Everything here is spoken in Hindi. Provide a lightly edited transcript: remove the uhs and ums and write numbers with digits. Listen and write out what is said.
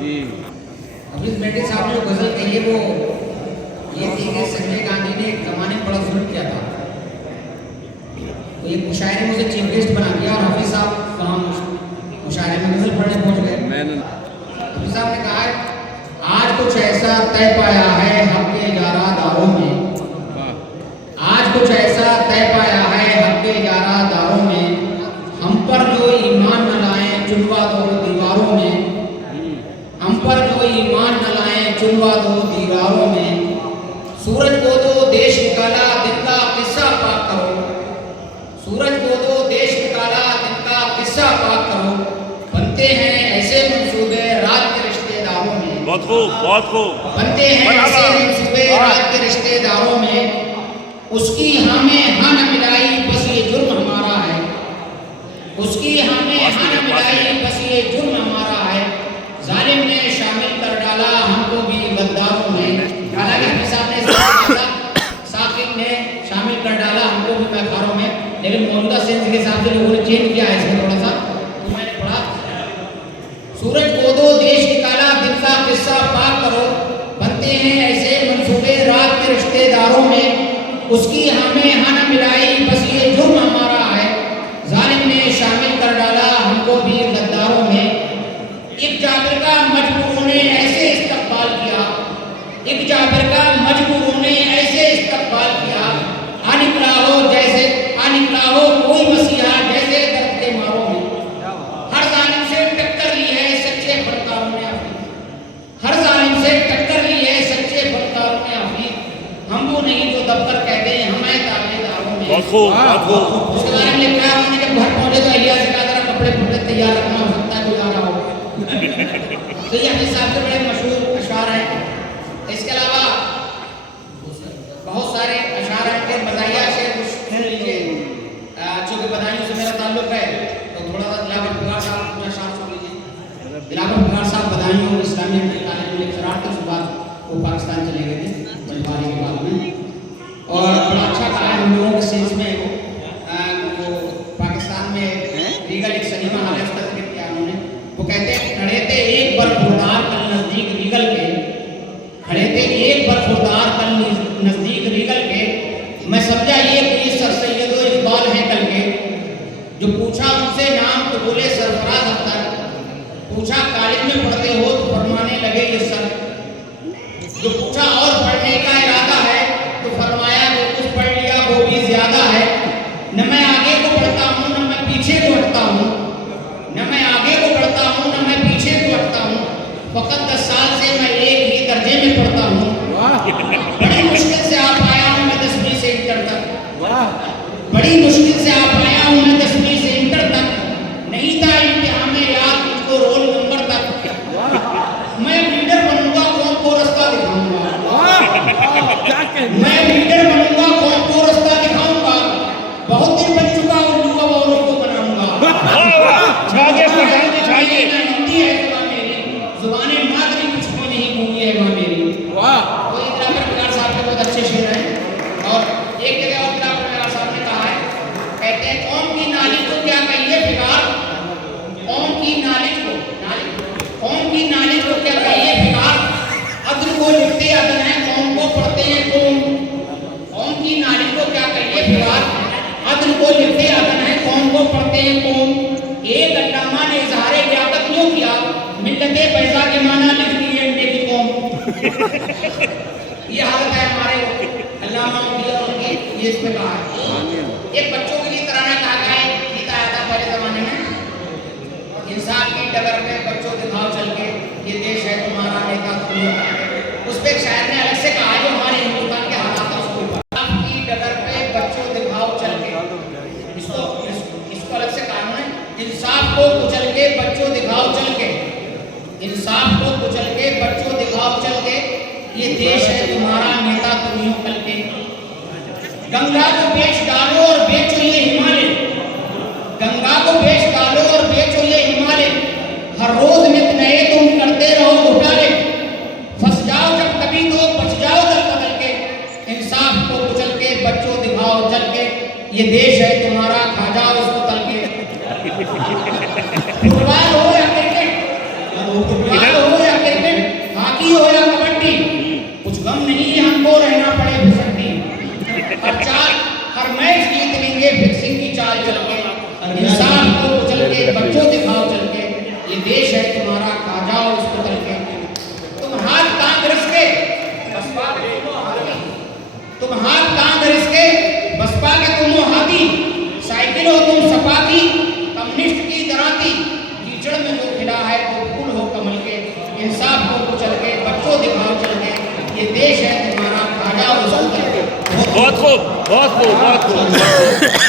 जी। अभी बेटे साहब ने जो गजल कही है वो ये थी कि संजय गांधी ने एक जमाने में बड़ा जुल्म किया था, तो ये मुशायरे में उसे चीफ गेस्ट बना दिया और हाफिज साहब वहाँ मुशायरे में गजल पढ़ने पहुंच गए। हाफिज साहब ने कहा है आज कुछ ऐसा तय पाया है हक के इजारादारों में, आज कुछ ऐसा तय पाया है हक के इजारादारों में, हम पर जो ईमान न लाए चुनवा दो दीवारों में, हम पर जो ईमान न लाए चुनवा दो दीवारों में, सूरज को दो देश निकाला दिन का किस्सा पाक करो, सूरज को दो देश निकाला दिन का किस्सा पाक करो, बनते हैं ऐसे मंसूबे राज के रिश्तेदारों में, बहुत खूब बनते हैं ऐसे मंसूबे राज के रिश्तेदारों में, उसकी हमें हाँ न मिलाई बस ये जुर्म हमारा है, उसकी हमें हाँ न मिलाई बस ये जुर्म हमारा है, जालिम ने शामिल कर डाला हमको भी गद्दारों में, हालांकि हाफिज साहब ने साकिब ने शामिल कर डाला हमको भी मैखारों में, लेकिन मौजूदा सेंस के हिसाब से लोगों ने चेंज किया है इसमें थोड़ा सा, तो मैंने पढ़ा सूरज को दो देश निकाला दिन का किस्सा पाक करो, बनते हैं ऐसे मंसूबे रात के रिश्तेदारों में, उसकी हमें हाँ न मिलाई बस ये जुर्म हमारा है, जालिम ने शामिल कर डाला हमको भी गद्दारों में, एक जाबिर का मजबूरों ने ऐसे इस्तकबाल किया, एक जाबिर का मजबूरों ने ऐसे इस्तकबाल किया, आ निकला हो कोई मसीहा जैसे दर्द के मारों में, हर जालिम से टक्कर ली है सच्चे फनकारों ने अपनी, हर जालिम से टक्कर ली है सच्चे फनकारों ने अपनी, हम वो नहीं जो दबकर कहते हैं हमें ताबेदारों में। उसके बारे में लिखा है उन्होंने जब घर पहुंचे तो अलिया से कहा जरा कपड़े फुटले तैयार रखना, हो सकता है कोई आ रहा हो। तो ये हाफिज साहब के बड़े मशहूर अशार हैं। इसके अलावा बहुत सारे अशार हैं कि बदाइया शेर सुन लीजिए, चूंकि बदाइयों से मेरा ताल्लुक है तो थोड़ा सा दिलावर फगार साहब अपना अशार सुन लीजिए। दिलावर फगार साहब बदाइयों इस्लामी कॉलेज में लेक्चरार थे, सुबह वो पाकिस्तान चले गए थे बंटवारे के बाद में, और बड़ा अच्छा कहा है उन लोगों के सेंस में वो पाकिस्तान में रीगल एक सिनेमा हॉल है उसका जिक्र किया उन्होंने, वो कहते हैं खड़े थे एक बरखुरदार कल नजदीक रीगल के, खड़े थे एक बरखुरदार कल नजदीक रीगल के, मैं समझा ये कि सर सैयद इकबाल हैं कल के, जो पूछा उनसे नाम तो बोले सरफराज अख्तर, पूछा कॉलेज में पढ़ते हो तो फरमाने लगे ये सर, जो पूछा और पढ़ने का इरादा है तो फरमाया जो कुछ पढ़ लिया वो भी ज्यादा है, न मैं आगे को बढ़ता हूँ न मैं पीछे को हटता हूँ, न मैं आगे को बढ़ता हूँ न मैं पीछे को हटता हूँ, फकत 10 साल से मैं एक ही दर्जे में पढ़ता हूँ, बड़ी मुश्किल से आ पाया हूँ मैं 10वीं से इंटर तक, बड़ी मुश्किल से आ पाया हूँ मैं 10वीं से इंटर तक, नहीं था इम्तिहान में याद मुझको रोल नंबर तक, मैं लीडर बनूंगा कौन को रास्ता दिखाऊंगा, मैं लीडर बनूंगा कौन को रास्ता दिखाऊंगा, बहुत दिन बन चुका उल्लू अब औरों को बनाऊंगा, हिंदी है जुबाने मादरी कुछ भी नहीं गूंगी है मां मेरी। तो दिलावर फगार साहब के बहुत अच्छे शेर हैं, और एक जगह और दिलावर फगार साहब ने कहा है, कहते हैं कौम की नाली को क्या कहिए फिगार, कौम की नाली को क्या कहिए फिगार, अदल को लिखते अदल है कौम को पढ़ते हैं कौम, कौम की नाली को क्या कहिए फिगार, अदल को लिखते अदल है कौम को पढ़ते हैं कौम, एक अल्लामा ने इजहारे लियाकत यूं किया मिल्लते पैसा के माना लिख दिए इंडिया की कौम। ये हालत है हमारे अल्लामाओं की और उनकी, ये इसमें कहा है। एक बच्चों के लिए तराना कहा गया है, गीत आया था पहले जमाने में, इंसाफ की डगर पे बच्चों दिखाओ चल के, ये देश है तुम्हारा नेता तुम, उस पे एक शायर ने अलग से कहा जो हमारे हिंदुस्तान के हालात है उसको, इंसाफ की डगर पे बच्चों दिखाओ चल के, इसको अलग से कहा है, इंसाफ को कुचल के बच्चों दिखाओ चल के, इंसाफ को कुचल के बच्चों दिखाओ चल के, ये देश है तुम्हारा नेता तुम यूं कल के, गंगा को बेच डालो और बेचो ये हिमालय, गंगा को बेच डालो और बेचो ये हिमालय, हर रोज नित नए तुम करते रहो घोटाले, फंस जाओ जब कभी तो बच जाओ दल बदल के, इंसाफ को कुचल के बच्चों दिखाओ चल के, ये देश है तुम्हारा खा जाओ इसको तल के। फुटबॉल हो या क्रिकेट, फुटबॉल हो या इंसाफ को कुचल के, बच्चों दिखाओ चल के, ये देश है तुम्हारा, खाजा वसूल करके। बहुत खूब, बहुत खूब, बहुत खूब।